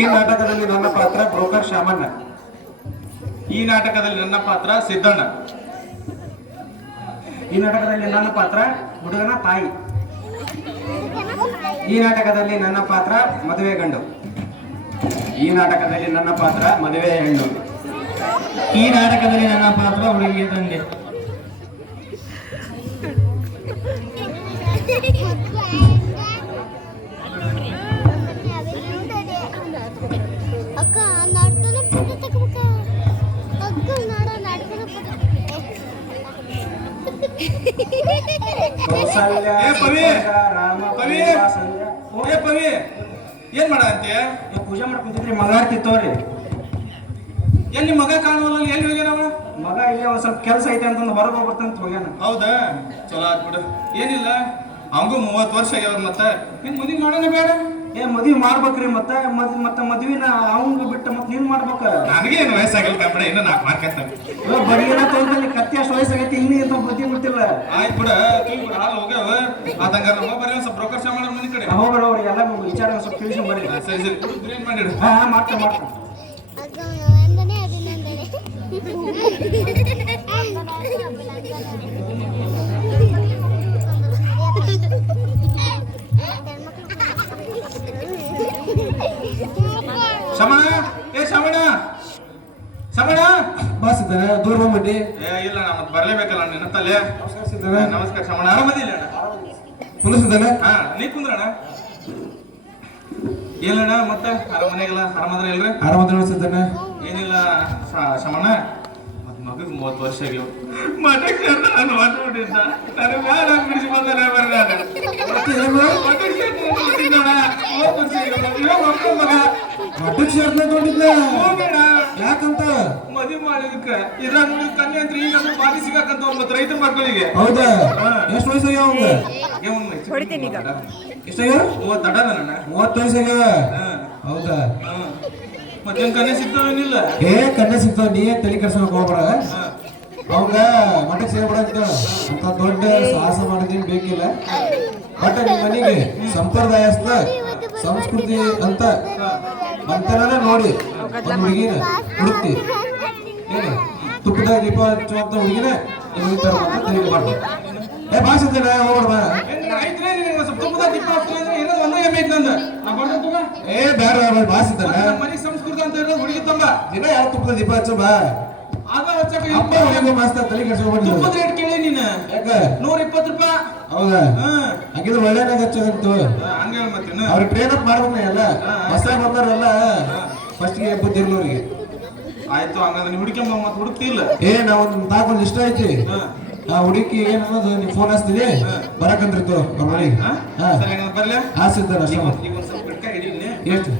ಈ ನಾಟಕದಲ್ಲಿ ನನ್ನ ಪಾತ್ರ ಬ್ರೋಕರ್ ಶಾಮಣ್ಣ. ಈ ನಾಟಕದಲ್ಲಿ ನನ್ನ ಪಾತ್ರ ಸಿದ್ದಣ್ಣ. ಈ ನಾಟಕದಲ್ಲಿ ನನ್ನ ಪಾತ್ರ ಹುಡುಗನ ತಾಯಿ. ಈ ನಾಟಕದಲ್ಲಿ ನನ್ನ ಪಾತ್ರ ಮದುವೆ ಗಂಡು. ಈ ನಾಟಕದಲ್ಲಿ ನನ್ನ ಪಾತ್ರ ಮದುವೆ ಹೆಣ್ಣು. ಈ ನಾಟಕದಲ್ಲಿ ನನ್ನ ಪಾತ್ರ ಹುಡುಗಿಯ ತಂದೆ. ಏನ್ ಮಾಡ ಅಂತೆ? ಪೂಜೆ ಮಾಡ್ಕೊಂತಿದ್ರಿ, ಮಗ ಆಗ್ತಿತ್ತವ್ರಿ. ಎಲ್ಲಿ ಮಗ ಕಾಣುವಲ್ಲ, ಎಲ್ಲಿ ಹೋಗ್ಯಾನವ? ಮಗ ಇಲ್ಲೇ ಒಂದ್ ಸ್ವಲ್ಪ ಕೆಲಸ ಐತೆ ಅಂತಂದು ಹೊರಗೆ ಹೋಗ್ಬರ್ತಂತ ಹೋಗ್ಯಾನ. ಹೌದಾ, ಚಲೋ ಆತ್ಬಿಡು. ಏನಿಲ್ಲ, ಅವಂಗೂ 30 ವರ್ಷ ಆಗ್ಯಾವ. ಮತ್ತೆ ನಿನ್ ಮದುವೆ ಮಾಡೋಣ ಬೇಡ? ಮದ್ವಿ ಮಾಡ್ಬೇಕ್ರಿ. ಮತ್ತೆ ಮದ್ವಿನ ಅವಂಗ ಬಿಟ್ಟು ಮತ್ತೆ ನೀನ್ ಮಾಡ್ಬೇಕ. ನನಗೆ ಏನು ವಯಸ್ಸಾಗಿಲ್ಲ ಕಬ್ಬಡ, ಇನ್ನು 4 ಮಾರ್ಕೆಟ್ ಬಡಿಗೆನ ತಗೊಂಡಲ್ಲಿ ಕತ್ತಿ ಅಷ್ಟು ವಯಸ್ಸಾಗೈತಿ, ಇನ್ನೂ ಅಂತ ಬುದ್ಧಿ ಬಿಟ್ಟಿಲ್ಲ. ಆಯ್ತು ಬಿಡ, ಹಾಲು ಹೋಗ್ಯಾವ. ಆದಂಗಾರ ನಮ್ಮ ಬರೀ ಸ್ವಲ್ಪ ಬ್ರೋಕರ್ ಸಾಮಾನು ಮನೆ ಕಡೆ ಹೋಗ್ರಿ, ಎಲ್ಲ ವಿಚಾರ ಸ್ವಲ್ಪ ತಿಳಿಸಿ ಬರ್ರಿ. ಸರಿ ಸರಿ, ಏನ್ ಮಾಡಿಡು? ಮಾಡ್ತಾ ಶಮಣ, ಶಮಣ ಶಮಣ ಬಸ್ ಇದ್ದಾನೆ, ದೂರ ಹೋಗ್ಬಿಟ್ಟು. ಇಲ್ಲ, ನಾ ಮತ್ತೆ ಬರ್ಲೇಬೇಕಲ್ಲ ನಿನ್ನತ್ತಲ್ಲೇ. ನಮಸ್ಕಾರ ಶಮಣ, ಆರಾಮದಿಲ್ಲ ಅಣ್ಣ? ಕುಂದಿಸಿದ್ದಾನೆ. ನೀ ಕುಂದ್ರಣ್ಣ. ಏನಣ್ಣ ಮತ್ತೆ ಮನೆಗೆಲ್ಲ ಆರಾಮದ್ರ ಇಲ್ರಿ? ಆರಾಮದಿದ್ದಾನೆ. ಏನಿಲ್ಲ ಶಮಣ, ಮತ್ ಮಗಗ್ 30 ವರ್ಷ ಆಗ್ಯಾವ. ಮಠಕ್ಕೆ ನಾನು ಮಾಡ್ಬಿಟ್ಟಿದ್ದ, ನನಗೆ ಬ್ಯಾಡ ಬಿಡಿಸಿ ಬಂದಾನೆ ಮಠಕ್ಕೆ ಸೇರ್ನ ನೋಡಿದ್ನ. ಯಾಕಂತ? ಮದುವೆ ಮಾಡಿದಕ್ಕ ಇದ್ರಾಗ ಕನ್ಯೆ ಅಂತ ಈಗ ಬಾಡಿ ಸಿಗಾಕಂತ ಮತ್ತೆ ರೈತ ಮಕ್ಕಳಿಗೆ. ಹೌದಾ? ಎಷ್ಟು ವಯಸ್ಸಾಗ್ಯಾವ ಅವಂಗ? ಎಷ್ಟಾಗ್ಯಾವ? 30 ದಡದಣ್ಣ. 30 ವಯಸ್ಸಾಗ್ಯಾವ. ಹೌದಾ? ಮತ್ತೇನ್ ಕನ್ಯೆ ಸಿಗ್ತಾವೇನಿಲ್ಲ? ಕನ್ಯೆ ಸಿಗ್ತಾವ, ನೀ ತಲೆ ಕೆಡ್ಸೋಕ್ ಹೋಗ್ಬೇಡ. ಅವಂಗ ಮಠಕ್ಕೆ ಸೇರ್ಬೇಡ ಅಂತ ದೊಡ್ಡ ಸಾಹಸ ಮಾಡೋದೇನ್ ಬೇಕಿಲ್ಲ. ಬಟ್ ನಿಮ್ಮ ಮನೆಗೆ ಸಂಪ್ರದಾಯಸ್ಥ ಸಂಸ್ಕೃತಿ ಅಂತ ಅಂತನ ನೋಡಿ ಒಂದು ಹುಡುಗಿನ ಹುಡುಕ್ತಿ. ಏನು ತುಪ್ಪದಾಗ ದೀಪ ಹಚ್ಚುವಂತ ಹುಡುಗಿನ ಹುಡುಕ್ತಾರ ಅಂತ ತಿಳಿದು ಮಾಡ್ಬೋದು. ಭಾಷೆ ಹೋಗ್ಬೇಡ. ಬೇಡ ಭಾಷಿದ್ದಲ್ಲ, ಮನೆ ಸಂಸ್ಕೃತಿ ಅಂತ ಇರೋದು ಹುಡುಗಿ ತಂಬ ದಿನ ಯಾವ ತುಪ್ಪದ ದೀಪ ಹಚ್ಚ ಬಾ. ಅಪ್ಪ ಹುಡುಗ ಮಾಸ್ತ ತಲೆ ಕೆಡ್ಸ್ಕೊಬಾರ್ದು. ತುಪ್ಪದ ರೇಟ್ ಕೇಳಿ ನೀನು. ಯಾಕ? 120 ರೂಪಾಯಿ. ಹೌದಾ? ಹಾಗಿದ್ರೆ ಒಳ್ಳೆನಾಗ ಹಚ್ಚದಂತು. ಹಂಗ ಮತ್ತೆ ಅವ್ರಿಗೆ ಟ್ರೈನ್ ಅಪ್ ಮಾಡ್ಬೇಕು. ಎಲ್ಲ ಹೊಸ ಬಂದಾರಲ್ಲ, ಫಸ್ಟ್ಗೆ ಬುದ್ಧಿ ಇರ್ಲವ್ರಿಗೆ. ಆಯ್ತು, ಹಂಗಂದ್ರೆ ನೀವು ಹುಡುಕಿ ಮತ್ತೆ ಹುಡುಕ್ತಿಲ್ಲ. ನಾವೊಂದು ತಾಕೊಂದು ಇಷ್ಟ ಐತಿ. ಆ ಹುಡುಕಿ ಏನ್ ಅನ್ನೋದು ನೀವ್ ಫೋನ್ ಹಚ್ತೀವಿ, ಬರಕಂದ್ರಿತ್ತು ಅವ್ರ ಮನೆಗೆ. ಬರ್ಲೆ ಆಸಿದ್ದಾರ ಅಷ್ಟೇ. ಎಷ್ಟು?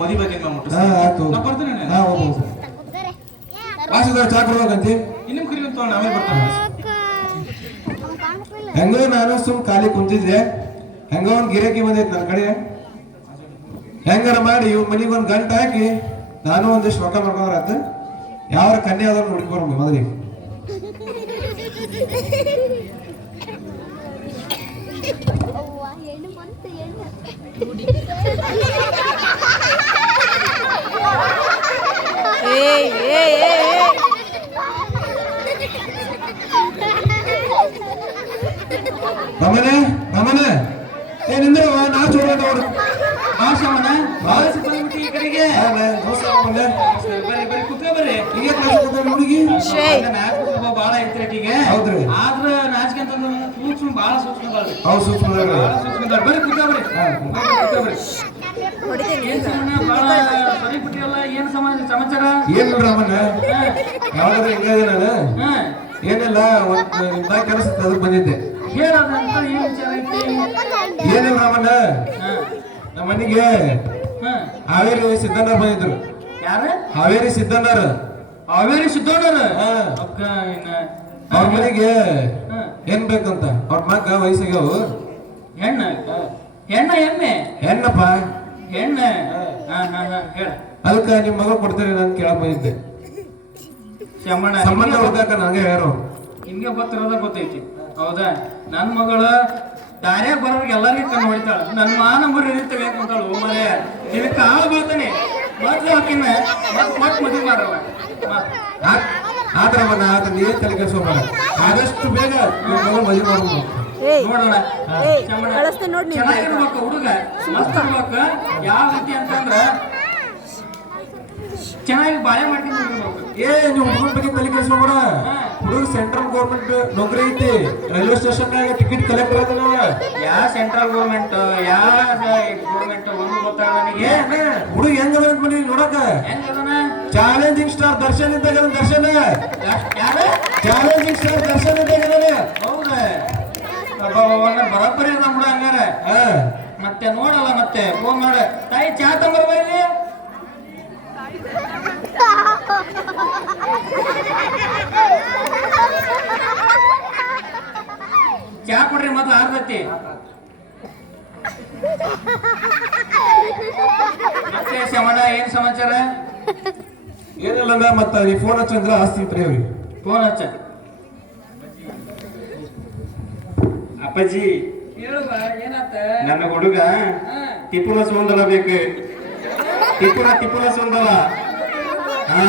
ಮದಿ ಬಗ್ಗೆ ಆಸಿದ್ದಾರ ಚಾ ಕೊಡ್ಬೇಕಂತಿ. ಇನ್ನೂ ಕರಿ ಆಮೇಲೆ ಬರ್ತಾನೆ. ಹೆಂಗೋ ನಾನು ಸುಮ್ ಖಾಲಿ ಕುಂತಿದ್ದೆ, ಹೆಂಗೋ ಒಂದ್ ಗಿರಾಕಿ ಬಂದೈತಿ ನನ್ನ ಕಡೆ. ಹೆಂಗಾರ ಮಾಡಿ ಇವ್ ಮನಿಗೆ ಒಂದ್ ಗಂಟೆ ಹಾಕಿ ನಾನು ಒಂದಿಷ್ಟು ರೊಕ್ಕ ಮಾಡ್ಕೊಂಡ್ರ ಆತ. ಯಾವ ಕನ್ಯೆ ಆದವ್ರು ಹುಡುಕ್ಬಾರ ಮೊದಲಿಗೆ. ರಮನೆ ರಮನೆ ಏನಿಂದ್ರವ ನಾ ಚೋಡ ಆಶಾವನ ಈ ಕಡೆಗೆ ಬರೀ ಕುತ್ಕೊ ಬರ್ರಿ. ಹುಡುಗಿ ಬಾಳ ಐತ್ರಿಗೆ. ಹೌದ್ರಿ. ಆದ್ರ ನಾಚಿಕೆ ಅಂತ ಸೂಕ್ಷ್ಮ, ಬಾಳ ಸೂಕ್ಷ್ಮ ಬರ್ರಿ. ಹೌದು, ಸೂಕ್ಷ್ಮ ಬರ್ರಿ ಕುತ್ಕೊ ಬರ್ರಿ. ಏನ್ ಸಮಾಚಾರ? ಏನ್ ರಾಮಣ್ಣ, ಯಾವಾಗಾದ್ರೆ ಹಿಂಗ ನಾನು ಏನಿಲ್ಲ, ಒಂದ್ ಕೆಲಸ ಅದಕ್ಕೆ ಬಂದಿದ್ದೆ. ಏನಿಲ್ಲ ರಾಮಣ್ಣ, ನಮ್ಮ ಮನೆಗೆ ಹಾವೇರಿ ಸಿದ್ದಣ್ಣ ಬಂದಿದ್ರು. ಯಾರ? ಹಾವೇರಿ ಸಿದ್ದಣ್ಣರ. ಹಾವೇರಿ ಸಿದ್ದಣ್ಣರ? ಅವ್ರ ಮನೆಗೆ ಏನ್ ಬೇಕಂತ ಅವ್ರ ಮಗ ವಯಸ್ಸಾಗ್ಯಾವ. ಹೆಣ್ಣ ಹೆಣ್ಣ ಎಮ್ಮೆ? ಹೆಣ್ಣಪ್ಪ. ಹೆಣ್ಣ? ಹೇಳ. ಅದಕ್ಕೆ ನಿಮ್ ಮಗ ಕೊಡ್ತೀರಿ ನಾನು ಕೇಳಕ್ ಬಂದಿದ್ದೆ. ಸಂಬಂಧ ಹುಡ್ಕಾಕ ನಂಗೆ ಯಾರು ನಿಮ್ಗೆ ಗೊತ್ತಿರೋದ ಗೊತ್ತೈತಿ. ಹೌದಾ ನನ್ನ ಮಗಳು ದಾರ್ಯಾಗ ಬರೋರಿಗೆ ಎಲ್ಲರಿಗೂ ಕಣ್ಣು ಹೊಡಿತಾಳ ನನ್ನ ಮಾನ ಮರಿ ತೆಗಿಯಾಕಂತಾಳು ಮನೆ ಇದಕ್ಕೆ ಕಾಳು ಬೀಳ್ತಾನೆ ಮೊದ್ಲು ಹಾಕಿನ ಮತ್ ಮದುವೆ ಮಾಡಲ್ಲ ಆತರ ಬನ್ನ ಆತ ನೀ ತಲೆ ಕೆಡಿಸ್ಕೋಬೇಡ ಆದಷ್ಟು ಬೇಗ ಮದುವೆ ಮಾಡ್ಬೋದು ನೋಡೋಣ ಚೆನ್ನಾಗಿರ್ಬೇಕು ಹುಡುಗ ಮಸ್ತ್ ಇರ್ಬೇಕು ಯಾವ ರೀತಿ ಅಂತಂದ್ರ ಚೆನ್ನಾಗಿ ಬಾಳೆ ಮಾಡ್ಕೊಂಡು ನೀವು ಹುಡುಗನ ಬಗ್ಗೆ ತಲೆ ಕೆಡಿಸ್ಕೋಬೇಡ ಹುಡುಗ ಸೆಂಟ್ರಲ್ ಗೌರ್ಮೆಂಟ್ ನೌಕರಿ ಐತಿ ರೈಲ್ವೆ ಸ್ಟೇಷನ್ ಟಿಕೆಟ್ ಕಲೆಕ್ಟರ್ ಅದಲ್ಲ ಯಾವ ಸೆಂಟ್ರಲ್ ಗೌರ್ಮೆಂಟ್ ಯಾವ ಗೌರ್ಮೆಂಟ್ ಒಂದು ಗೊತ್ತಾಗ ನನಗೆ ಹುಡುಗ ಹೆಂಗದ ಅಂತ ಮಾಡಿ ನೋಡಕ ಹೆಂಗದನ ಚಾಲೆಂಜಿಂಗ್ ಸ್ಟಾರ್ ದರ್ಶನ್ ಇದ್ದಾಗ ದರ್ಶನ ಯಾರು ಚಾಲೆಂಜಿಂಗ್ ಸ್ಟಾರ್ ದರ್ಶನ್ ಇದ್ದಾಗ ಹೌದಾ ಬರೋಬ್ಬರಿ ನಮ್ಮ ಹಂಗಾರ ಮತ್ತೆ ನೋಡಲ್ಲ ಮತ್ತೆ ಫೋನ್ ಮಾಡ ತಾಯಿ ಚಾ ತಂಬರ್ ಬರೀ ಚಾ ಕೊಡ್ರಿ ಮೊದ್ಲು ಆರ್ತೈತಿ ಮತ್ತೆ ಶಮಣ ಏನ್ ಸಮಾಚಾರ ಏನಿಲ್ಲ ಮತ್ತ ನೀ ಫೋನ್ ಹಚ್ಚಂದ್ರ ಆಸ್ತಿತ್ರಿ ಅವ್ರಿಗೆ ಫೋನ್ ಹಚ್ಚ ಅಪ್ಪಾಜಿ ಹೇಳುವ ಏನಾತ ನನ್ನ ಹುಡುಗ ತಿಪ್ಪುಲ ಸುಂದರ ಬೇಕು ತಿಪ್ಪುಲ ಸುಂದರ ಹಾ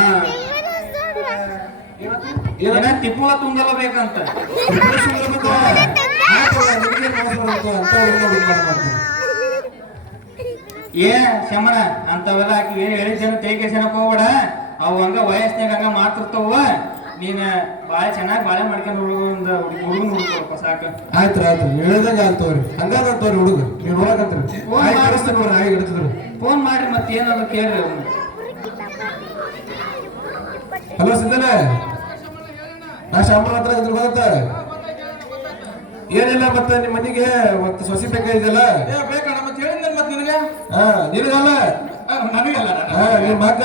ಏನ ತಿಪ್ಪುಲ ತುಂದಲ ಬೇಕಂತ ಏ ಶಮನ ಅಂತವೆಲ್ಲ ಹಾಕಿ ಏನ್ ಹೇಳಿದ ಜನ ತೇಕೆ ಜನಕ್ಕೆ ಹೋಗ್ಬೇಡ ಅವು ಹಂಗ ವಯಸ್ಸಿನಾಗ ಹಂಗ ಮಾತಿರ್ತಾವ ನೀನ್ ಬಾಳೆ ಚೆನ್ನಾಗಿ ಬಾಳೆ ಮಾಡ್ಕೊಂಡು ಹುಡುಗ ಹುಡುಕೊಳಪ್ಪ ಸಾಕು ಆಯ್ತು ಹೇಳ್ದಂಗ ಅಂತವ್ರಿ ಹಂಗಾದಂತವ್ರಿ ಹುಡುಗ ನೀವು ನೋಡಕಂತ್ರಿ ನಾಯಿ ಹಿಡಿತಿದ್ರು ಫೋನ್ ಮಾಡಿ ಮತ್ತೆ ಏನಾದ್ರು ಕೇಳ್ರಿ ಅವ್ನು ಹಲೋ ಸಿದ್ದನ ನಾ ಶಾಮರ ಹತ್ರ ಇದ್ರ ಗೊತ್ತ ಏನಿಲ್ಲ ಮತ್ತೆ ನಿಮ್ಮ ಮನೆಗೆ ಮತ್ತೆ ಸೊಸಿ ಬೇಕಾಗಿದೆಯಲ್ಲ ಬೇಕಣ್ಣ ಮತ್ತೆ ಹೇಳಿದ್ನಲ್ಲ ಮತ್ತೆ ನಿನಗೆ ನಿನಗಲ್ಲ ನನಗಲ್ಲ ನಿಮ್ ಮಗ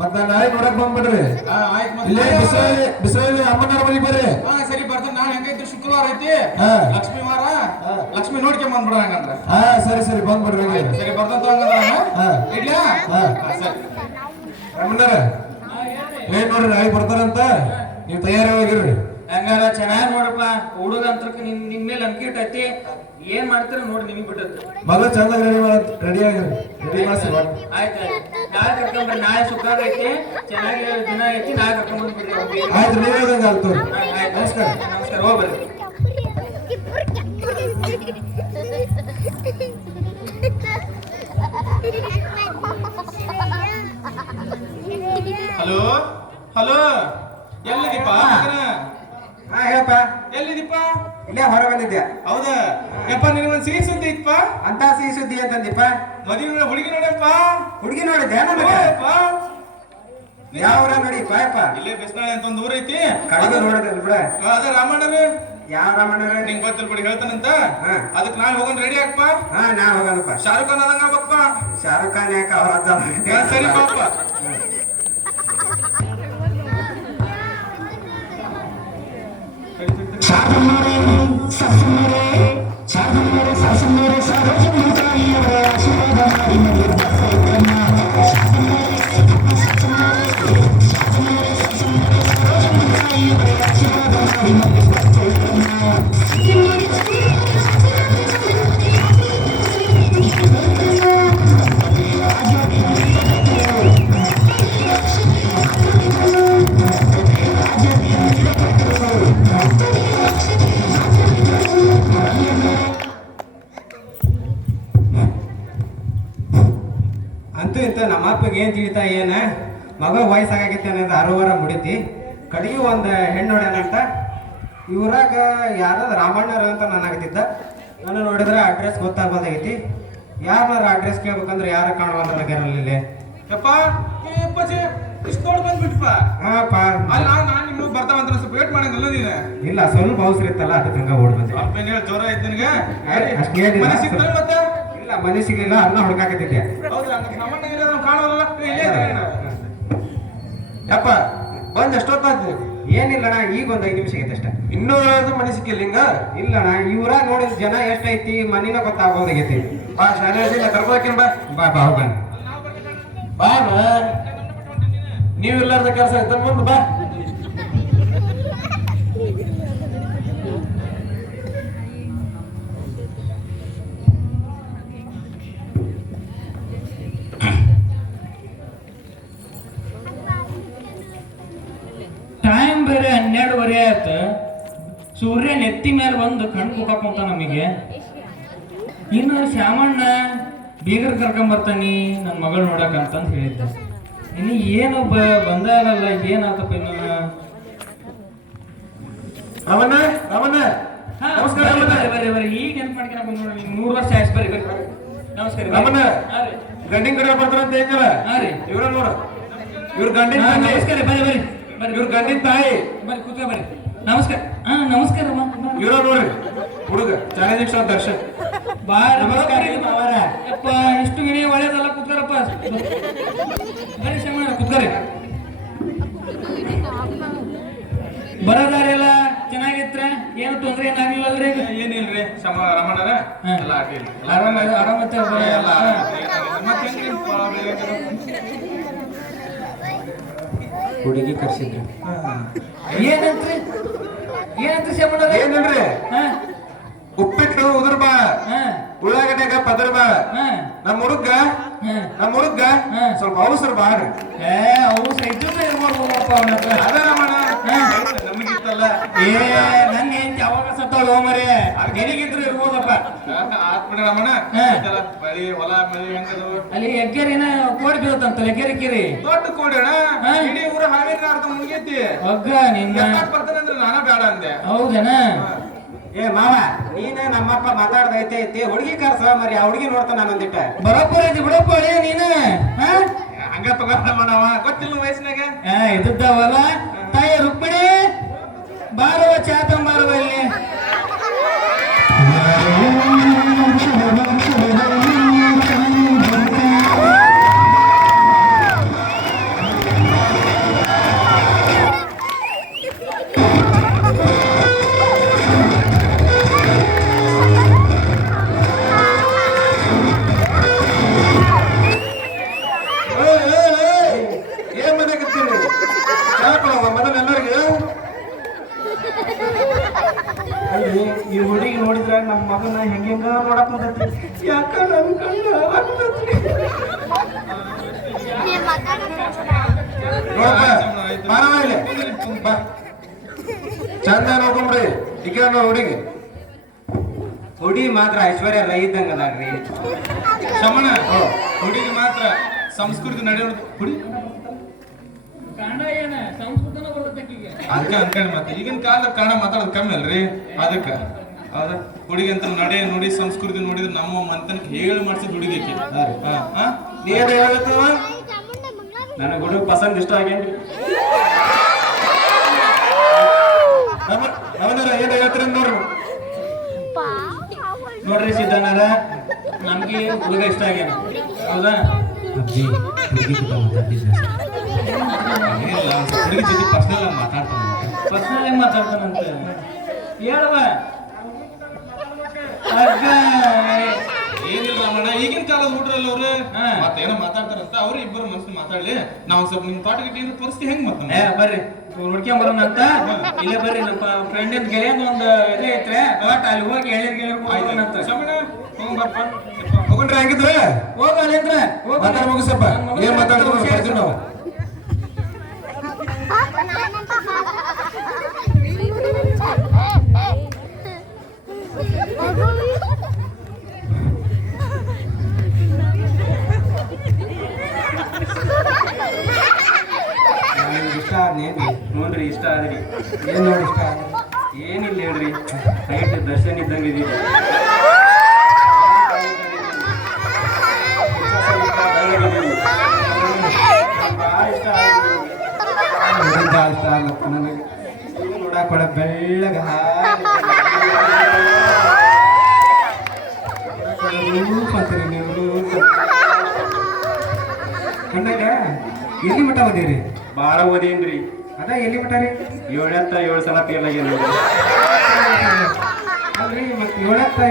ಮತ್ತ ನಾಳೆ ನೋಡಕ್ ಬಂದ್ಬಿಡ್ರಿ ಇಲ್ಲೇ ಬಿಸಿಲಲ್ಲಿ ಅಮ್ಮನವ್ರ ಮನೆಗೆ ಬರ್ರಿ ಸರಿ ಬರ್ತೇನೆ ನಾನು ಹೆಂಗೈತಿ ಶುಕ್ರವಾರ ಐತಿ ಲಕ್ಷ್ಮೀ ವಾರ ಲಕ್ಷ್ಮಿ ನೋಡ್ಕೊಂಡ್ ಬಂದ್ಬಿಡ ಹಂಗಂದ್ರ ಸರಿ ಬಂದ್ಬಿಡ್ರಿ ಸರಿ ಬರ್ತಂತ ಇಡ್ಲಾ ಸರಿ ಅಮ್ಮನವ್ರ ಏನ್ ನೋಡ್ರಿ ನಾಳೆ ಬರ್ತಾರಂತ ನೀವು ತಯಾರಾಗಿರ್ರಿ ಹಂಗಾರ ಚೆನ್ನಾಗಿ ನೋಡಪ್ಪ ಹುಡುಗ ಅಂತಕ್ಕೆ ನಿಮ್ ಮೇಲೆ ನಂಬಿಕೆ ಇಟ್ಟೈತಿ ಏನ್ ಮಾಡ್ತೀರ ನೋಡಿ ನಿಮಗೆ ಬಿಟ್ಟದ್ದು ಮಗ ಚಂದಾಗ ರೆಡಿ ಮಾಡಿಸಿ ಆಯ್ತು ನಾಳೆ ಕರ್ಕೊಂಡ್ಬರ್ರಿ ನಾಳೆ ಶುಕ್ರವಾರ ಐತಿ ಚೆನ್ನಾಗಿ ದಿನ ಐತಿ ನಾಳೆ ಕರ್ಕೊಂಡ್ಬಂದ್ಬಿಡ್ರಿ ಆಯ್ತು ನೀವು ಹೇಳ್ದಂಗ ಆಗ್ತವ್ರಿ ನಮಸ್ಕಾರ ಹೋಗ್ಬರ್ರಿ ಹಲೋ ಹಲೋ ಎಲ್ಲಿದೀಪ ಹೇಳಪ್ಪ ಎಲ್ಲಿದೀಪ ಇಲ್ಲೇ ಹೊರ ಬಂದಿದ್ದೆ ಹೌದಾ ಯಪ್ಪ ನಿನಗೊಂದು ಸಿಹಿ ಸುದ್ದಿ ಇತ್ತಪ್ಪ ಅಂತ ಸಿಹಿ ಸುದ್ದಿ ಅಂತಂದಿಪ್ಪ ಮದುವೆ ಹುಡುಗಿ ನೋಡಪ್ಪ ಹುಡುಗಿ ನೋಡಿದ್ದೆ ನೋಡಪ್ಪ ಯಾವ ನೋಡಿಪ್ಪ ಯಪ್ಪ ಇಲ್ಲೇ ಬೆಸ್ನಾಳೆ ಅಂತ ಒಂದು ಊರ ಐತಿ ಕಡೆಗೆ ನೋಡಿದ್ರಿ ಬಿಡ ಅದ ರಾಮಣ್ಣರು ಯಾವ ರಾಮಣ್ಣರ ನಿಂಗೆ ಗೊತ್ತಿಲ್ಲ ಬಿಡಿ ಹೇಳ್ತಾನಂತ ಅದಕ್ಕೆ ನಾಳೆ ಹೋಗೋಣ ರೆಡಿ ಆಗ್ಪ ನಾ ಹೋಗಲ್ಲಪ್ಪ ಶಾರುಖ್ ಖಾನ್ ಆದಂಗ ಆಗ್ಬೇಕಪ್ಪ ಶಾರುಖ್ ಖಾನ್ ಯಾಕೆ ಅವ್ರ ಸರಿ ಪಾಪ ಅಂತೂ ಇಂತ ನಮ್ಮ ಅಪ್ಪಗೆ ಏನ್ ತಿಳಿತಾ ಏನ ಮಗ ವಯಸ್ಸಾಗೈತೆ ಅನ್ನೋದು 6 ವಾರ ಮುಡಿತಿ ಕಡೆಗೆ ಒಂದು ಹೆಣ್ಣು ನೋಡ್ಯಾನಂತ ಇವ್ರಾಗ ಯಾರಾದ್ರು ರಾಮಣ್ಣರು ಅಂತ ನನಗತ್ತಿದ್ದ ನಾನು ನೋಡಿದ್ರೆ ಅಡ್ರೆಸ್ ಗೊತ್ತಾಗೋದಾಗೈತಿ ಯಾರ ಅಡ್ರೆಸ್ ಕೇಳ್ಬೇಕಂದ್ರೆ ಯಾರ ಕಾಣುವಂದ್ರೆ ಗ್ಯಾರಲ್ಲಿ ಯಪ್ಪ ಏಪ್ಪಜಿ ಇಷ್ಟು ನೋಡಿ ಬಂದ್ಬಿಟ್ಪ ಹಾಪ ಅಲ್ಲ ನಾನು ನಿಮ್ಮ ಬರ್ತಾವಂತ ಸ್ವಲ್ಪ ವೇಟ್ ಮಾಡಂಗಿಲ್ಲ ನೀನು ಇಲ್ಲ ಸ್ವಲ್ಪ ಅವಸರ ಇತ್ತಲ್ಲ ಅದಕ್ಕೆ ಹಂಗ ಓಡ್ ಬಂದೆ ಅಪ್ಪ ಹೇಳಿ ಜ್ವರ ಐತಿ ನಿನಗೆ ಅಷ್ಟೇ ಮನೆ ಸಿಗ್ತಾನೆ ಮತ್ತೆ ಇಲ್ಲ ಮನೆ ಸಿಗ್ಲಿಲ್ಲ ಅದನ್ನ ಹುಡುಕಾಕತ್ತಿದ್ದೆ ಹೌದಾ ಸಾಮಾನ್ಯ ಕಾಣೋಲ್ಲ ಯಪ್ಪ ಬಂದ್ ಎಷ್ಟೊತ್ತಾಯ್ತು ಏನಿಲ್ಲಣ್ಣ ಈಗ ಒಂದು 5 ನಿಮಿಷ ಆಗೈತೆ ಅಷ್ಟೇ ಇನ್ನೂ ಮನೆ ಸಿಕ್ಕಿಲ್ಲ ಹಿಂಗ ಇಲ್ಲಣ್ಣ ಇವ್ರಾಗ ನೋಡಿದ ಜನ ಎಷ್ಟೈತಿ ಮನಿನ ಗೊತ್ತಾಗೋದಾಗೈತಿ ಬಾ ಶಾಲೆ ಕರ್ಕೋಕಿನ್ ಬಾ ಬಾ ಹೋಗೋಣ ಬಾ ನೀವು ಇಲ್ಲಾರ್ದ ಕೆಲಸ ಮುಂದೆ ಬಾ ಸೂರ್ಯ ನೆತ್ತಿ ಮೇಲೆ ಬಂದು ಕಣ್ಣು ಕುಕ್ಕಾಕೊಂತ ನಮಗೆ. ಇನ್ನು ಶ್ಯಾಮಣ್ಣ ಬೀಗರ್ ಕರ್ಕೊಂಬರ್ತಾನಿ ನನ್ನ ಮಗಳು ನೋಡಕಂತಂದು ಹೇಳಿದ್ದೆ. ಇನ್ನು ಏನು ಬಂದಾರಲ್ಲ, ಏನಾತಪ್ಪ ಇನ್ನು. ರಮಣ ರಮಣ ನಮಸ್ಕಾರ. ಬರ್ರಿ ಈಗ ನೆನ್ಪು ಮಾಡ್ಕೊಂಡ್ ಬಂದ್ ನೋಡಿ. 100 ವರ್ಷ ಆಯ್ತು. ಬರ್ರಿ ನಮಸ್ಕಾರ. ರಮಣ ಹಾ ರೀ, ಗಂಡಿನ ಕಡೆ ಬರ್ತಾರ ಅಂತ ಹೇಳಿದ್ರಲ್ಲ, ಹಾ ರೀ, ಇವ್ರ ನೋಡ, ಇವ್ರ ಗಂಡಿನ ತಾಯಿ. ನಮಸ್ಕಾರ. ಬರ್ರಿ ಇವ್ರ ಗಂಡಿನ ತಾಯಿ. ಬರ್ರಿ ಕೂತ್ಕೊ ಬರ್ರಿ. ನಮಸ್ಕಾರ. ನಮಸ್ಕಾರ ಇವ್ರ ನೋಡ್ರಿ ಹುಡುಗ ಚಾಲೆಂಜಿಂಗ್ ಸ್ಟಾರ್ ದರ್ಶನ್. ನಮಸ್ಕಾರ ಅಪ್ಪ. ಇಷ್ಟು ವಿನಯ ಒಳ್ಳೇದಲ್ಲ. ಕೂತ್ಕೊರಪ್ಪ. ಬರ್ರಿ ಶ್ಯಾಮಣ್ಣ ಕೂತ್ಕೊರಿ. ಬರೋದಾರೆಲ್ಲ ಚೆನ್ನಾಗಿತ್ರ? ಏನು ತೊಂದ್ರೆ ಏನಾಗಿಲ್ಲಲ್ರಿ? ಏನಿಲ್ರಿ ರಮಣರ ಎಲ್ಲ ಆರಾಮತ್ತೆ. ಹುಡುಗಿ ಕರ್ಸಿದ್ರು. ಏನಂತ್ರಿ ಶ್ಯಾಮಣ್ಣ? ಏನಿಲ್ರಿ, ಉಪ್ಪಿಟ್ಟು ಉದುರ್ ಬಾ, ಉಳ್ಳಾಗಡ್ಯಾಗ ಪದರ್ ಬಾ. ನಮ್ಮ ಹುಡುಗ ಸ್ವಲ್ಪ ಅವಸರ ಬಾಡ್ರಿ. ಅವಸರ ಇದ್ದಿದ್ರೆ ಇರ್ಬೋದಪ್ಪ ಅವನ ಹತ್ರ. ಅದ ರಮಣ ನಮಗಿತ್ತಲ್ಲ. ನನ್ನ ಹೆಂಡತಿ ಅವಾಗ ಸತ್ತೋಳು ಮರಿ. ನಿನಗಿದ್ರು ಇರ್ಬೋದಪ್ಪ. ಆತ್ಬಿಡ ರಮಣ. ಬರೀ ಹೊಲ ಮಳಿ ಹೆಂಗದು ಅಲ್ಲಿ ಹೆಗ್ಗೇರಿನ ಕೋಡಿ ಬೀಳುತ್ತಂತಲ್ಲ, ಹೆಗ್ಗೇರಿಕಿರಿ ದೊಡ್ಡ ಕೋಡಿಣ. ಇಡೀ ಊರ ಹಾವೇರಿ ಅರ್ಧ ಮುಗಿಯತಿ. ಒಗ್ಗ ನಿನ್ನ ಬರ್ತಾನಂದ್ರೆ ನಾನ ಬೇಡ ಅಂದೆ. ಹೌದೇನ? ಏ ಮಾವ, ನೀನ ನಮ್ಮಪ್ಪ ಮಾತಾಡ್ದೈತೆ ಐತಿ, ಹುಡುಗಿ ಕರ್ಸ ಮರಿ, ಆ ಹುಡುಗಿ ನೋಡ್ತಾನ ನಂದಿಟ್ಟ. ಬರೋಬ್ಬರ ಐತಿ ಬಿಡಪ್ಪ ಅಳಿಯ ನೀನು. ಹಂಗ ತಗೊಂಡವ ಗೊತ್ತಿಲ್ಲ ವಯಸ್ಸಿನಾಗ. ಇದ್ದವಲ್ಲ ತಾಯಿ ರುಕ್ಮಿಣಿ, ಬಾರುವ ಚಾ ತಂಬಾರುವ ಇಲ್ಲಿ. ಏನ್ ಮಾಡಕತ್ತೀರಿ? ಮೊದಲು ಎಲ್ಲರಿಗೆ ಅಲ್ಲಿ ಈ ಹುಡುಗಿ ನೋಡಿದ್ರ ನಮ್ಮ ಮಗನ ಹೆಂಗ ನೋಡಕ್ ಬಂದೈತಿ. ಯಾಕ ನನ್ ಕಣ್ಣು ಹಾಕ್ತೈತಿ. ಚಂದ ನೋಡ್ಕೊಂಡ್ರಿ. ಈಗ ಹುಡುಗಿ ಹುಡುಗಿ ಮಾತ್ರ ಐಶ್ವರ್ಯ ರೈ ಇದ್ದಂಗ ಅದಾಗ್ರಿ. ಶಮಣ ಹುಡುಗಿ ಮಾತ್ರ ಸಂಸ್ಕೃತಿ ನಡೆಯೋದು ಹುಡುಗಿ ಕನ್ನಡ ಏನ ಸಂಸ್ಕೃತನ ಬರ್ತಕ್ಕೀಗ. ಅದಕ್ಕೆ ಅನ್ಕೊಂಡ್ ಮತ್ತೆ ಈಗಿನ ಕಾಲದಾಗ ಕನ್ನಡ ಮಾತಾಡೋದು ಕಮ್ಮಿ ಅಲ್ರಿ. ಅದಕ್ಕೆ ಹೌದಾ, ಹುಡುಗಿ ಅಂತ ನಡೆ ನೋಡಿ ಸಂಸ್ಕೃತಿ ನೋಡಿದ್ರೆ ನಮ್ಮ ಮಂತನಕ್ಕೆ ಹೇಳಿ ಮಾಡ್ಸಿದ್ ಹುಡುಗಿ ಆಕಿ. ನೀನ್ ಹೇಳತ್ತವ ನನಗೆ ಹುಡುಗ ಪಸಂದ್ ಇಷ್ಟ ಆಗೇನ್ರಿ. ಅವನರ ಏನ್ ಹೇಳ್ತೀರ ನೋಡ್ರಿ. ನೋಡ್ರಿ ಸಿದ್ದಣ್ಣರ, ನಮ್ಗೆ ಹುಡುಗ ಇಷ್ಟ ಆಗ್ಯಾನ. ಹೌದಾ? ಹುಡುಗಿ ಜೊತೆ ಪರ್ಸನಲ್ ಆಗಿ ಮಾತಾಡ್ತಾನೆ. ಪರ್ಸನಲ್ ಆಗಿ ಮಾತಾಡ್ತಾನಂತ ಹೇಳುವ. ಏನಿಲ್ಲ ರಮಣ, ಈಗಿನ ಕಾಲದ ಹುಡ್ರಲ್ಲ ಅವ್ರು ಮತ್ತೇನೋ ಮಾತಾಡ್ತಾರಂತ. ಅವ್ರು ಇಬ್ಬರು ಮನಸ್ಸು ಮಾತಾಡ್ಲಿ. ನಾವು ಸ್ವಲ್ಪ ನಿಮ್ ತೋಟಕ್ಕೆ ಪರಿಸ್ಥಿತಿ ಹೆಂಗ್ ಮಾಡ್ತಾನೆ. ಬರ್ರಿ ನೋಡ್ಕೊಂಬರೋಣ ಅಂತ. ಇಲ್ಲೇ ಬರ್ರಿ, ನಮ್ಮ ಫ್ರೆಂಡಿನ ಗೆಳೆಯಂದು ಒಂದು ಇದೇ ಐತ್ರೆ, ಬಟ್ ಅಲ್ಲಿ ಹೋಗಿ ಹೇಳಿದ್ರಂತ. ಶಮಣ ಹೋಗ್ಬಪ್ಪ. ಹೋಗ್ರಿ ಹಂಗಿದ್ರೆ ಹೋಗ ಅಲ್ಲಿಂದ್ರ ಮಾತಾಡ ಮುಗಿಸಪ್ಪ. ಏನ್ ಮಾತಾಡ್ತೀವಿ ನಾವು. ಇಷ್ಟ ಆದ್ನೇನ್ರಿ? ನೋಡ್ರಿ ಇಷ್ಟ ಆದ್ರಿ. ಏನ್ ನೋಡಿ ಇಷ್ಟ? ಏನಿಲ್ಲ ಹೇಳ್ರಿ, ಹೈಟ್ ದರ್ಶನ್ ಇದ್ದಂಗೆ ಇದೀರಿ. ಇಷ್ಟ ಆಗಪ್ಪ ನನಗೆ. ನೋಡಕ್ ಒಳ್ಳೆ ಬೆಳ್ಳಗ ಅಂತೀರಿ ನೀವು. ಕಣ್ಣಾಗ ಎಲ್ಲಿ ಮಠ ಓದಿರಿ? ಬಾಳ ಓದೇನ್ರಿ. ಅದ ಎಲ್ಲಿ ಮಠ ರೀ? 7 ಸಲ ಫೇಲ್ ಆಗ್ಯಾನ. ಅಲ್ರಿ ಮತ್ತೆ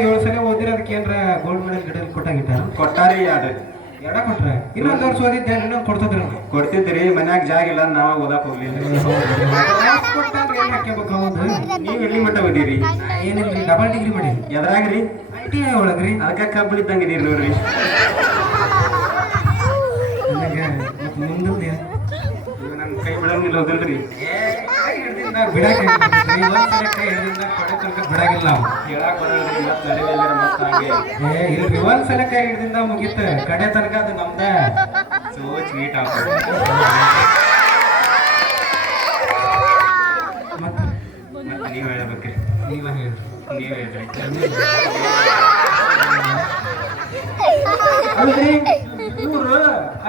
7 ಸಲ ಓದಿರೋದಕ್ಕೆ ಏನ್ರ ಗೋಲ್ಡ್ ಮೆಡಲ್ ಗಿಡಲ್ ಕೊಟ್ಟಾಗಿಟ್ಟಾರ? ಕೊಟ್ಟಾರಿ ಎರಡು ಕೊಟ್ರೆ ಇನ್ನೊಂದು ವರ್ಷ ಓದಿದ್ದೆ ಇನ್ನೊಂದು ಕೊಡ್ತಿದ್ರು. ಕೊಡ್ತಿದ್ರಿ, ಮನ್ಯಾಗ ಜಾಗ ಇಲ್ಲ, ನಾವ ಓದಾಕ್ ಹೋಗ್ಲಿಲ್ಲ. ನೀವ್ ಎಲ್ಲಿ ಮಟ್ಟ ಓದಿರಿ? ಏನಿಲ್ರಿ, ಡಬಲ್ ಡಿಗ್ರಿ ಮಾಡಿ. ಎದ್ರಾಗ್ರಿ? ITI ಒಳಗ್ರಿ. ಅದಕ್ಕ ಕಬ್ಬು ಇದ್ದಂಗೆ ಇದೀರಿ ನೋಡ್ರಿ. ಮುಂದೆ ನಮ್ ಕೈ ಬಿಡಂಗಿಲ್ಲ ಹೋದಿಲ್ರಿ. ಬಿಡಾಕ ಒಂದ್ಸಲ ಕೈ ಹಿಡಿದಿಂದ ಕಡೆ ತನಕ ಬಿಡಾಗಿಲ್ಲ ನಾವು ಹೇಳಕ್ ಬರಲ್ರಿ ಇವತ್ತು ನಡೆದಿಲ್ಲ ಮತ್ತೆ ಹಾಗೆ ಏ ಇಲ್ರಿ ಒಂದ್ಸಲ ಕೈ ಹಿಡಿದಿಂದ ಮುಗೀತು ಕಡೆ ತನಕ ಅದು ನಮ್ದ ಸೋ ಸ್ವೀಟ್ ಆಗ್ತದೆ ಮತ್ತೆ ಮತ್ತೆ ನೀವ್ ಹೇಳ್ಬೇಕ್ರಿ ನೀವ ಹೇಳ್ರಿ ನೀವ್ ಹೇಳ್ರಿ ಅಲ್ರಿ ಇವ್ರು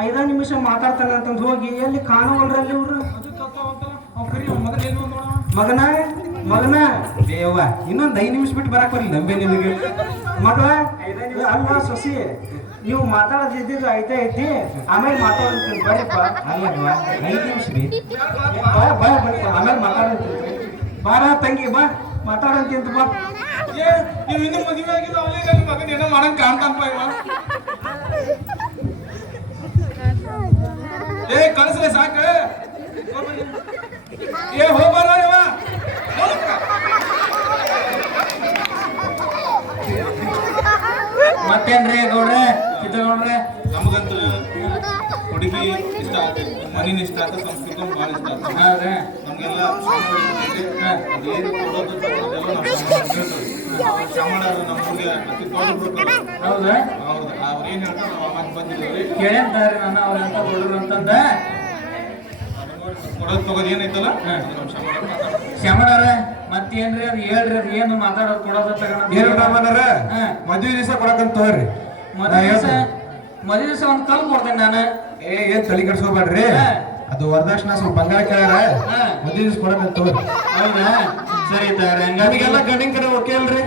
5 ನಿಮಿಷ ಮಾತಾಡ್ತಾನೆ ಅಂತಂದು ಹೋಗಿ ಎಲ್ಲಿ ಕಾಣವಲ್ರಲ್ಲಿ ಇವ್ರು ಮಗನ ಮಗನ ದೇವ ಇನ್ನೊಂದು 5 ನಿಮಿಷ ಬಿಟ್ಟು ಬರಕ್ ಬರ್ಲಿ ನಂಬೆ ನಿನಗೆ ಮಗಳ ಅಲ್ಲ ಸೊಸಿ ನೀವು ಮಾತಾಡೋದಿದ್ದು ಐತಿ ಆಮೇಲೆ ಮಾತಾಡ್ತೀನಿ ಬರೀಪ್ಪ ಅಲ್ಲಪ್ಪ 5 ನಿಮಿಷ ರೀ ಬರೀಪ್ಪ ಆಮೇಲೆ ಮಾತಾಡ್ತೀನಿ ಬಾರ ತಂಗಿ ಬಾ ಮಾತಾಡಂತ ಬಾ ನೀವು ಇನ್ನೂ ಮದುವೆ ಆಗಿಲ್ಲ ಅವನಿಗೆ ನನ್ನ ಮಗನ ಏನೋ ಮಾಡಂಗ್ ಕಾಣ್ತಾನಪ್ಪ ಇವ ಏ ಕಳಿಸ್ರೆ ಸಾಕ ಏ ಹೋಗ್ಬಾರ ಇವ ಮತ್ತೇನ್ರಿ ಗೌಡ್ರೆ ಸಿದ್ದಗೌಡ್ರೆ ನಮಗಂತೂ ಹುಡುಗಿ ಇಷ್ಟ ಆಗುತ್ತೆ ಮನಿನ ಇಷ್ಟ ಆತ ಸಂಸ್ಕೃತ ಭಾಳ ಇಷ್ಟ ಆತ ಹೌದ್ರಿ ನಮಗೆಲ್ಲ ಅದೇನು ಕೊಡೋದು ತಗೊಳ್ಳೋದೆಲ್ಲ ನಮ್ಮ ಚಾಮಣ್ಣರು ನಮ್ಮ ಹುಡುಗಿ ಅತಿ ದೊಡ್ಡ ಹೌದಾ ಹೌದು ಅವ್ರು ಏನು ಹೇಳ್ತಾರೆ ನಾವು ಅವಾಗ ಬಂದಿದ್ದೀವಿ ಕೇಳಂತಾರ್ರಿ ನಾನು ಅವ್ರಂತ ಹುಡುಗರು ಅಂತಂದ ಕೊಡೋದು ತಗೋದು ಏನೈತಲ್ಲ ಅದು ನಮ್ಮ ಚಾಮಣ್ಣರು ಮಾತಾಡ್ತಾರೆ ಶ್ಯಾಮಣ್ಣವ್ರ ಮತ್ತೇನ್ರಿ ಅದು ಹೇಳ್ರಿ ಅದು ಏನು ಮಾತಾಡೋದು ಕೊಡೋದು ತಗೋಣ ಏನು ರಾಮಣ್ಣರ ಮದುವೆ ದಿವಸ ಕೊಡಕಂತ ತಗೋರಿ ಮದುವೆ ದಿವಸ ಒಂದು ಕಲ್ ಕೊಡ್ತೇನೆ ನಾನು ಏನ್ ತಲೆ ಕೆಡ್ಸ್ಕೊಬೇಡ್ರಿ ಅದು ವರದಕ್ಷಿಣ ಸ್ವಲ್ಪ ಬಂಗಾರ ಕೇಳ್ಯಾರ ಮದುವೆ ದಿವಸ ಕೊಡಕಂತ ತಗೋರಿ ಹೌದಾ ಸರಿ ತಗೋರಿ ನಮಗೆಲ್ಲ ಹಂಗಾಗೆಲ್ಲ ಗಂಡಿನ ಕಡೆ ಓಕೆ ಅಲ್ರಿ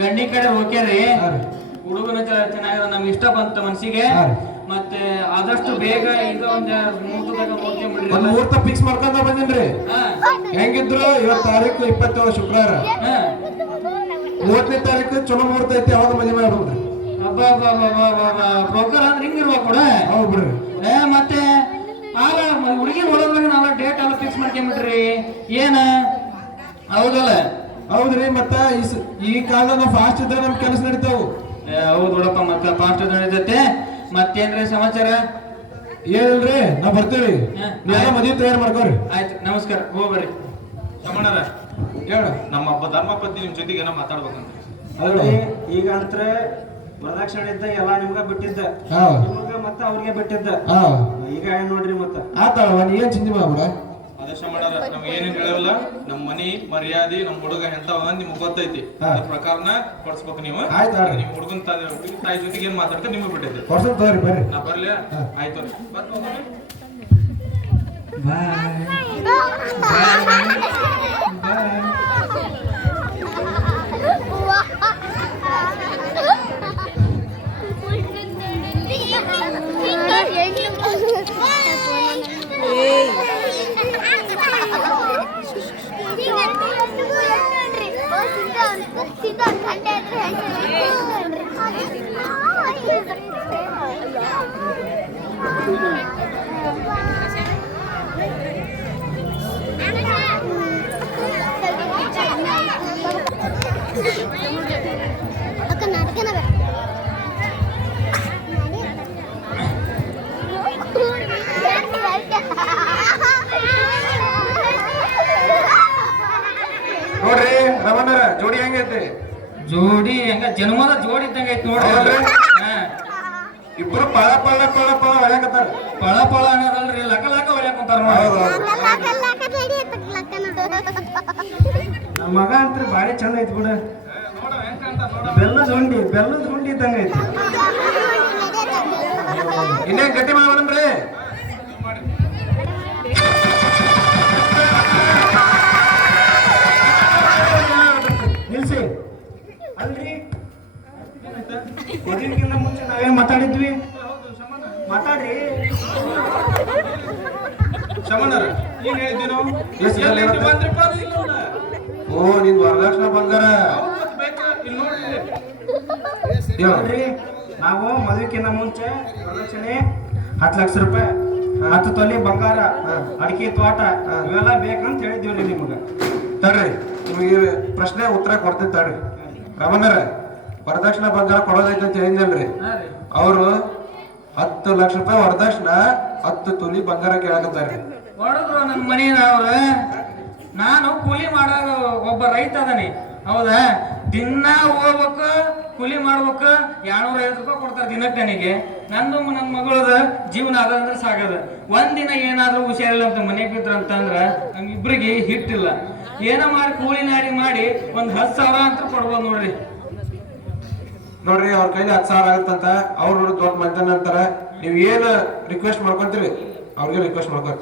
ಗಂಡಿ ಕಡೆ ಓಕೆ ರೀ ಹಾ ರೀ. ಹುಡುಗನ ಚೆನ್ನಾಗಿದೆ ನಮ್ಗೆ ಇಷ್ಟ ಬಂತು ಮನ್ಸಿಗೆ ಹಾ ರೀ. ಮತ್ತೆ ಆದಷ್ಟು ಬೇಗ ಈಗ ಒಂದು ಮುಹೂರ್ತದಾಗ ನೋಡ್ಕೊಂಡ್ಬಿಡ್ರಿ ಒಂದ್ ಮುಹೂರ್ತ ಫಿಕ್ಸ್ ಮಾಡ್ಕೊಂಡ ಬಂದಿನ್ರಿ ಹಾ ಹೆಂಗಿದ್ರು ಇವತ್ತು ತಾರೀಕು 27 ಶುಕ್ರವಾರ ಹಾ 30ನೇ ತಾರೀಕು ಚಲೋ ಮುಹೂರ್ತ ಐತಿ ಯಾವಾಗ ಮದುವೆ ಮಾಡ್ಬೇಕ್ರಿ ಬ್ರೋಕರ್ ಅಂದ್ರೆ ಹಿಂಗಿರ್ಬೇಕು ಕೂಡ ಹೌದು ಬಿಡ್ರಿ ಮತ್ತೆ ಆಗ ಹುಡುಗಿ ನೋಡೋದ್ರಾಗ ನಾವ ಡೇಟ್ ಎಲ್ಲ ಫಿಕ್ಸ್ ಮಾಡ್ಕೊಂಡ್ಬಿಟ್ರಿ ಏನ ಹೌದಲ್ಲ ಹೌದ್ರಿ ಮತ್ತ ಈ ಕಾಲದ ಫಾಸ್ಟ್ ಇದ್ರೆ ನಮ್ ಕೆಲಸ ನಡೀತಾವು ಹೌದು ನೋಡಪ್ಪ ಮತ್ತೆ ಫಾಸ್ಟ್ ನಡೀತೈತೆ ಮತ್ತೇನ್ರಿ ಸಮಾಚಾರ ಏನಿಲ್ರಿ ನಾವ್ ಬರ್ತೇವಿ ಹಾ. ನೀವೆಲ್ಲ ಮದುವೆ ತಯಾರು ಮಾಡ್ಕೋರಿ ಆಯ್ತು ನಮಸ್ಕಾರ ಹೋಗ್ಬರ್ರಿ ಚಮಣ್ಣರ ಹೇಳ ನಮ್ಮ ಒಬ್ಬ ಧರ್ಮಪತ್ನಿ ನಿಮ್ ಜೊತೆಗೆ ಏನೋ ಮಾತಾಡ್ಬೇಕಂತ ಅಲ್ರಿ ಈಗ ಅಂತ್ರ ವರದಕ್ಷಿಣೆ ಇದ್ದ ಎಲ್ಲ ನಿಮ್ಗ ಬಿಟ್ಟಿದ್ದ ಹಾ ನಿಮ್ಗ ಮತ್ತ ಅವ್ರಿಗೆ ಬಿಟ್ಟಿದ್ದ ಹಾ ಈಗ ಏನ್ ನೋಡ್ರಿ ಮತ್ತ ಆತಾಳವ ನೀ ಏನ್ ಚಿಂತೆ ಮಾಡ್ಬೇಡ ಅದೇ ಚಮಣ್ಣರ ನಮ್ಗೆ ಏನೇನ್ ಹೇಳವಲ್ಲ ನಮ್ಮ ಮನಿ ಮರ್ಯಾದೆ ನಮ್ಮ ಹುಡುಗ ಎಂತವ ನಿಮ್ಗೆ ಗೊತ್ತೈತಿ ಹಾ. ಅದ್ರ ಪ್ರಕಾರನ ಕೊಡ್ಸ್ಬೇಕು ನೀವು ಆಯ್ತು, ಆಯ್ತು. ನೀವು ಹುಡುಗನ ತಾಯಿ ಜೊತೆಗೆ ಏನ್ ಮಾತಾಡ್ತಾರೆ ನಿಮಗೆ ಬಿಟ್ಟಿದ್ದೆ ಕೊಡ್ಸೋಣ ತಗೋರಿ ಬರ್ರಿ ನಾ ಬರ್ಲಿ ಹಾ. ಆಯ್ತು ಬರ್ತ್ ಹೋಗೋಣ. ನೋಡ್ರಿ ರಮಣ್ಣರ ಜೋಡಿ ಹೆಂಗೈತಿ ಜೋಡಿ ಹಂಗ ಜನ್ಮದ ಜೋಡಿ ಇದ್ದಂಗ ಐತಿ ನೋಡ್ರಿ ಹೌದ್ರಿ? ಹಾ. ಇಬ್ರು ಪಳ ಪಳ ಪಳ ಪಳ ಹೊಳ್ಯಾಕತ್ತಾರ ಪಳ ಪಳ ಅನ್ನೋದಲ್ರಿ ಲಕ ಲಕ ಹೊಳ್ಯಾಕ ಕುಂತಾರ ಹೌದು ನಮ್ಮ ಮಗ ಅಂತ್ರ ಬಾರಿ ಚಂದ ಐತಿ ಬಿಡ ಬೆಲ್ಲದ ಹುಂಡಿ ಇದ್ದಂಗ ಐತಿ ಇನ್ನೇನ್ ಗಟ್ಟಿ ಮಾಡೋಣ್ರಿ ನಿಲ್ಸಿ ಅಲ್ರಿ ಮದುವೆಗಿಂತ ಮುಂಚೆ ನಾವೇ ಮಾತಾಡಿದ್ವಿ ಮಾತಾಡ್ರಿ ಚಮಣ್ಣರ ಏನ್ ಹೇಳಿದ್ವಿ ನಾವು ಎಷ್ಟು ಸಲ ಎಲ್ಲಿ ಹೇಳ್ತಾರೆ? ಬಂದ್ರಿಪ್ಪ ಅದು ಇಲ್ಲ ನೋಡ. ಓ ನಿನ್ ವರದಕ್ಷಿಣ ಬಂಗಾರ ಅವ್ರು ಮತ್ತ್ ಬೇಕಾ? ಇಲ್ಲಿ ನೋಡ್ರಿ ಹೇಳು. ನೋಡ್ರಿ ನಾವು ಮದುವೆಗಿಂತ ಮುಂಚೆ ವರದಕ್ಷಿಣೆ 10 ಲಕ್ಷ ರೂಪಾಯಿ 10 ತೊಲಿ ಬಂಗಾರ ಅಡಿಕೆ ತೋಟ ಇವೆಲ್ಲ ಬೇಕಂತ ಹೇಳಿದ್ವಿ ನಿಮ್ಗ ತಡ್ರಿ ನಿಮಗೆ ಪ್ರಶ್ನೆ ಉತ್ತರ ಕೊಡ್ತೀನಿ ತಡ್ರಿ ರಮಣ್ಣರ ವರದಕ್ಷಿಣ ಬಂಗಾರ ಕೊಡೋದೈತೆ ಅಂತ ಹೇಳಿದ್ರಲ್ರಿ ಅವರು 10 ಲಕ್ಷ ರೂಪಾಯಿ ವರದಕ್ಷಿಣ 10 ತೊಲಿ ಬಂಗಾರ ಕೇಳಕತ್ತಾರ್ರಿ ಹೊಡೆದ್ರು ನನ್ನ ಮನೇನ ಅವ್ರ ನಾನು ಕೂಲಿ ಮಾಡೋ ಒಬ್ಬ ರೈತ ಅದನಿ, ಹೌದಾ? ದಿನ ಹೋಗ್ಬೇಕು, ಕೂಲಿ ಮಾಡ್ಬೇಕು, 250 ರೂಪಾಯಿ ಕೊಡ್ತಾರೆ ದಿನಕ್ಕೆ ನನಗೆ. ನನ್ನ ಮಗಳದ ಜೀವನ ಅದಂದ್ರೆ ಸಾಗದ. ಒಂದಿನ ಏನಾದ್ರೂ ಹುಷಾರಿಲ್ಲ ಅಂತ ಮನೆಗೆ ಬಿದ್ರ ಅಂತಂದ್ರ ನಮ್ಮಿಬ್ರಿಗೆ ಹಿಟ್ಟಿಲ್ಲ. ಏನೋ ಮಾಡಿ ಕೂಲಿ ನಾಡಿ ಮಾಡಿ ಒಂದ್ 10,000 ಅಂತ ಕೊಡ್ಬೋದು ನೋಡ್ರಿ. ನೋಡ್ರಿ ಅವ್ರ ಕೈಲಿ 10,000 ಆಗತ್ತಂತ. ಅವ್ರು ನೋಡಿ ದೊಡ್ಡ ಮಂದಿ ಅಂತಾರ. ನೀವ್ ಏನ್ ರಿಕ್ವೆಸ್ಟ್ ಮಾಡ್ಕೊಂತೀರಿ ಅವ್ರಿಗೆ ರಿಕ್ವೆಸ್ಟ್ ಮಾಡ್ಕೊರಿ.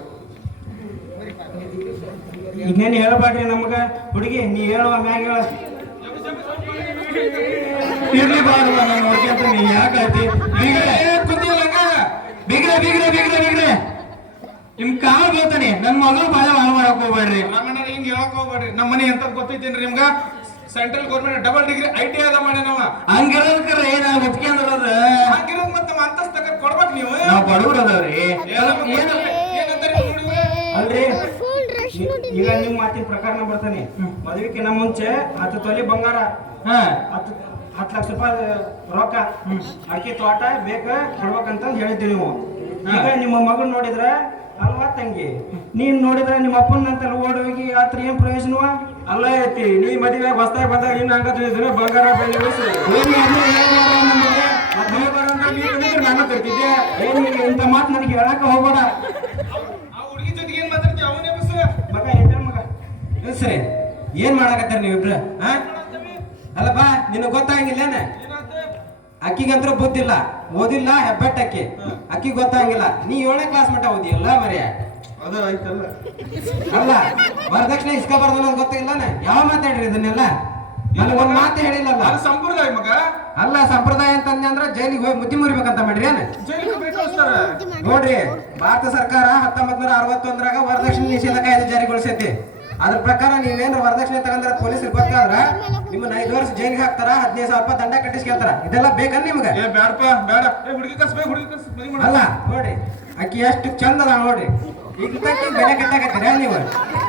ಇನ್ನೇನು ಹೇಳಬೇಡ್ರಿ ನಮ್ಗ. ಹುಡುಗಿ ನೀ ಹೇಳುವ ಮ್ಯಾಗ ಹೇಳ. ಇರ್ಲಿ ಬಾರುವ ನಾನು ನೋಡ್ಕೊಂತ ನೀ ಯಾಕೈತಿ ಬಿಗ್ರೆ ನಿಮ್ ಕಾಲ್ ಬೀಳ್ತಾನೆ. ನನ್ ಮಗಳು ಬಾಳ ಹಾಳು ಮಾಡಕ್ ಹೋಗ್ಬೇಡ್ರಿ. ರಾಮಣ್ಣ ಹಿಂಗ್ ಹೇಳಕ್ ಹೋಗ್ಬೇಡ್ರಿ. ನಮ್ಮ ಮನೆ ಅಂತ ಗೊತ್ತೈತೇನ್ರಿ ನಿಮ್ಗ? Central government double degree ITI ಅದ ಮಾಡ್ಯಾನವ. ಹಂಗಿರೋದ್ರ ಏನ ಮುಚ್ಕೊಂಡ್ರದ ಹಂಗಿರೋದ್ ಮತ್ತೆ ನಮ್ಮ ಅಂತಸ್ತ ಕೊಡ್ಬೇಕು ನೀವು. ನಾವ್ ಬಡವ್ರ ಅದಾವ್ರಿ. ಅಲ್ರಿ ಈಗ ನಿಮ್ ಮಾತಿನ ಪ್ರಕಾರ ಬರ್ತಾನೆ. ಮದುವೆಕಿನ್ನ ಮುಂಚೆ 10 ತೊಲಿ ಬಂಗಾರ, 10 ಲಕ್ಷ ರೂಪಾಯಿ ರೊಕ್ಕ, ಅಕ್ಕಿ ತೋಟ ಬೇಕ ಕೊಡ್ಬೇಕಂತ ಹೇಳಿದ್ದೆ ನೀವು. ಈಗ ನಿಮ್ಮ ಮಗನ್ ನೋಡಿದ್ರ ಅಲ್ವಾ ತಂಗಿ, ನೀನ್ ನೋಡಿದ್ರ ನಿಮ್ಮ ಅಪ್ಪನ ಅಂತ ಓಡೋಗಿ ಆತ್ರ ಏನ್ ಪ್ರಯೋಜನವ? ಅಲ್ಲ ಐತಿ ನೀ ಮದುವೆ ಹೊಸ್ತಾಗಿ ಬಂದಾಗ ಇನ್ನು ಹಂಗ ತಿಳಿದ್ರೆ ಬಂಗಾರ ಬೆಲೆ ನಾನು ತರ್ತಿದ್ದೆ. ಇಂಥ ಮಾತು ನನಗೆ ಹೇಳಕ ಹೋಗ್ಬೇಡ. ಆ ಹುಡುಗಿ ಜೊತೆಗೆ ಏನ್ ಮಾತಾಡ್ತಿ? ಅವನೇ ಬಸ್ ಮಗ ಎದ್ರ ಮಗ ಸರಿ ಏನ್ ಮಾಡಾಕತ್ತಾರ ನೀವಿಬ್ರ? ಅಲ್ಲಪ್ಪ ನಿನಗ್ ಗೊತ್ತಾಗಿಲ್ಲೇನ? ಅಕ್ಕಿಗಂತ್ರ ಬುದ್ಧಿಲ್ಲ, ಓದಿಲ್ಲ, ಹೆಬ್ಬೆಟ್ಟ ಅಕ್ಕಿ ಗೊತ್ತಾಗಿಲ್ಲ. ನೀ 7ನೇ ಕ್ಲಾಸ್ ಮಟ್ಟ ಓದಿಯಲ್ಲ ಮರ್ಯ. ಅದ ಆಯ್ತಲ್ಲ. ಅಲ್ಲ ವರದಕ್ಷಿಣೆ ಇಸ್ಕೋಬಾರ್ದು ಅನ್ನೋದು ಗೊತ್ತಾಗಿಲ್ಲ. ಯಾವ ಮಾತಾಡ್ರಿ ಇದನ್ನೆಲ್ಲ? ನನಗೆ ಒಂದ್ ಮಾತು ಹೇಳಿಲ್ಲ. ಅದು ಸಂಪ್ರದಾಯ ಮಗ. ಅಲ್ಲ ಸಂಪ್ರದಾಯ ಅಂತಂದ್ರೆ ಅಂದ್ರ ಜೈಲಿಗೆ ಹೋಗಿ ಮುದ್ದಿ ಮುರಿಬೇಕಂತ ಮಾಡ್ರಿ ಏನ? ಜೈಲಿಗೆ ಕಳಿಸ್ತಾರ. ನೋಡ್ರಿ, ಭಾರತ ಸರ್ಕಾರ 1961ರಾಗ ವರದಕ್ಷಿಣೆ ನಿಷೇಧ ಕಾಯ್ದೆ ಜಾರಿಗೊಳಿಸೈತಿ. ಅದ್ರ ಪ್ರಕಾರ ನೀವೇನು ವರದಕ್ಷಿಣೆ ತಗೊಂಡ್ರ ಪೊಲೀಸರಿಗೆ ಗೊತ್ತಾದ್ರ ನಿಮ್ಮನ್ನ 5 ವರ್ಷ ಜೈಲಿಗೆ ಹಾಕ್ತಾರ, 15,000 ರೂಪಾಯಿ ದಂಡ ಕಟ್ಟಿಸ್ಕೊಳ್ತಾರ. ಇದೆಲ್ಲ ಬೇಕನ್ ನಿಮ್ಗೆ? ಏ ಬ್ಯಾಡಪ್ಪ ಬೇಡ. ಹುಡುಗಿ ಕರ್ಸ್ಬೇಕು, ಹುಡುಗಿ ಕರ್ಸ್ ಮದುವೆ ಮಾಡ. ಅಲ್ಲ ನೋಡ್ರಿ, ಅಕ್ಕಿ ಎಷ್ಟು ಚಂದ ಅದ ನೋಡ್ರಿ. ಈಗ ಬೆಲೆ ಕಟ್ಟಾಕತ್ತೀರ ನೀವು?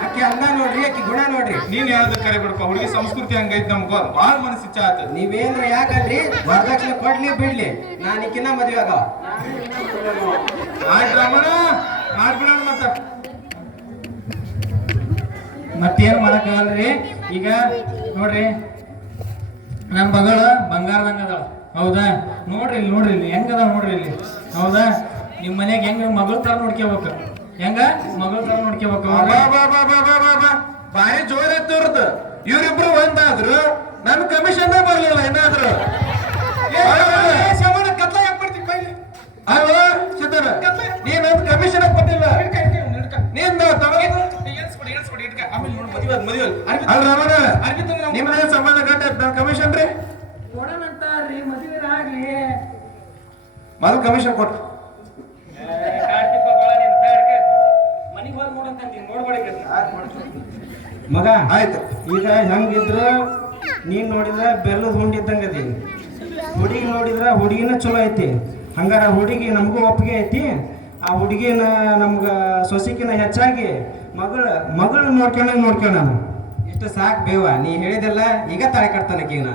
ಅಕ್ಕಿ ಅಂದ ನೋಡ್ರಿ, ಅಕ್ಕಿ ಗುಣ ನೋಡ್ರಿ. ನೀನ್ ಯಾವ್ದು ಕರೆ ಬಿಡಪ್ಪ. ಹುಡುಗಿ ಸಂಸ್ಕೃತಿ ಹಂಗೈತಿ ನಮ್ಗ ಬಾಳ ಮನಸ್ಸು ಇಚ್ಛೆ ಆತ. ನೀವೇನ್ರ ಯಾಕಂದ್ರಿ ವರದಕ್ಷಿಣೆ ಕೊಡ್ಲಿ ಬಿಡ್ಲಿ, ನಾನು ಈಕಿನ್ನ ಮದುವೆ ಆಗವ. ಆಯ್ತು ರಾಮಣ್ಣ, ಮಾಡ್ಬಿಡೋಣ ಮತ್ತ. ಮತ್ತೇನ್ ಮಾಡಕ್ಕಾಗಲ್ರಿ. ಈಗ ನೋಡ್ರಿ, ನನ್ನ ಮಗಳು ಬಂಗಾರದಂಗ ಅದಾಳ, ಹೌದಾ? ನೋಡ್ರಿ ಇಲ್ಲಿ ಹೆಂಗದ ನೋಡ್ರಿ ಇಲ್ಲಿ, ಹೌದಾ? ನಿಮ್ ಮನ್ಯಾಗ ಹೆಂಗ ಮಗಳ ತರ ನೋಡ್ಕೋಬೇಕು, ಹೆಂಗ ಮಗಳ ತರ ನೋಡ್ಕೋಬೇಕು. ಬಾಯಿ ಜೋರ್ ಎತ್ತವ್ರದ್ದು. ಇವ್ರಿಬ್ರು ಒಂದಾದ್ರು ನನ್ ಕಮಿಷನ್ ಬರ್ಲಿಲ್ಲ ಏನಾದ್ರು. ಕತ್ಲ ಯಾಕೆ ಬರ್ತೀವಿ ಕೈಲಿ? ಅಲ್ವಾ ಸಿದ್ದರ, ನೀನ್ ನನ್ ಕಮಿಷನ್ ಕೊಟ್ಟಿಲ್ಲ. ನೀನ್ ನಿಮ್ದ ಸಂಬಂಧ ಗಂಟೆ ನನ್ ಕಮಿಷನ್ ರೀ ಕೊಡೋಣಂತಾರ್ರಿ, ಮದುವೆ ಆಗ್ಲಿ. ಮೊದಲು ಕಮಿಷನ್ ಕೊಟ್ಟು ಮನಿಗ್ ಹೋಗಿ ನೋಡಂತ ನೋಡ್ಬೇಡಿ. ಮಗ ಆಯ್ತು. ಈಗ ಹೆಂಗಿದ್ರು ನೀನ್ ನೋಡಿದ್ರ ಬೆಲ್ಲದ ಹುಂಡಿದ್ದಂಗ ಅದಿ, ಹುಡುಗಿ ನೋಡಿದ್ರ ಹುಡುಗಿನ ಚಲೋ ಐತಿ. ಹಂಗಾರ ಹುಡುಗಿ ನಮಗೂ ಒಪ್ಪಿಗೆ ಐತಿ. ಆ ಹುಡುಗಿನ ನಮ್ಗ ಸೊಸಿಕಿನ ಹೆಚ್ಚಾಗಿ ಮಗಳು ನೋಡ್ಕೊಂಡ ನಾನು. ಇಷ್ಟು ಸಾಕ್ ಬೇವ, ನೀ ಹೇಳಿದೆಲ್ಲ ಈಗ ತಾಳಿ ಕಟ್ತಾನಕ್ಕಿ ನಾ.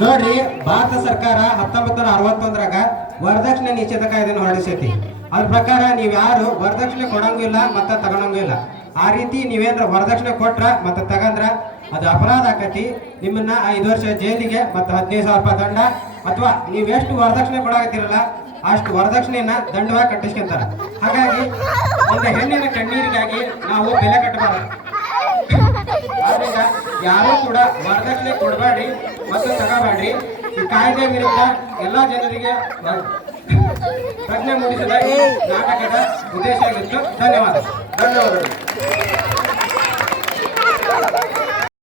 ನೋಡ್ರಿ, ಭಾರತ ಸರ್ಕಾರ 1961ರಾಗ ವರದಕ್ಷಿಣೆ ನಿಷೇಧ ಕಾಯ್ದೆಯನ್ನು ಹೊರಡಿಸೈತಿ. ಅದ್ರ ಪ್ರಕಾರ ನೀವ್ ಯಾರು ವರದಕ್ಷಿಣೆ ಕೊಡಂಗಿಲ್ಲ ಮತ್ತ ತಗೊಳಂಗಿಲ್ಲ. ಆ ರೀತಿ ನೀವೇನ್ರ ವರದಕ್ಷಿಣೆ ಕೊಟ್ರ ಮತ್ತ ತಗಂದ್ರ ಅದು ಅಪರಾಧ ಆಕತಿ. ನಿಮ್ಮನ್ನ 5 ವರ್ಷ ಜೈಲಿಗೆ ಮತ್ತ 15,000 ರೂಪಾಯಿ ದಂಡ, ಅಥವಾ ನೀವೆಷ್ಟು ವರದಕ್ಷಿಣೆ ಕೊಡಾಕತ್ತಿರಲ್ಲ ಅಷ್ಟು ವರದಕ್ಷಿಣೆಯನ್ನ ದಂಡವಾಗಿ ಕಟ್ಟಿಸ್ಕೊಂತಾರ. ಹಾಗಾಗಿ ಒಂದು ಹೆಣ್ಣಿನ ಕಣ್ಣೀರಿಗಾಗಿ ನಾವು ಬೆಲೆ ಕಟ್ಟಬಾರದು. ಆದ್ರಿಂದ ಯಾರು ಕೂಡ ವರದಕ್ಷಿಣೆ ಕೊಡಬೇಡಿ ಮತ್ತು ತಗೋಬೇಡ್ರಿ. ಈ ಕಾಯ್ದೆ ವಿರುದ್ಧ ಎಲ್ಲಾ ಜನರಿಗೆ ಪ್ರಜ್ಞೆ ಮೂಡಿಸಲು ಈ ನಾಟಕದ ಉದ್ದೇಶ ಆಗಿತ್ತು. ಧನ್ಯವಾದಗಳು.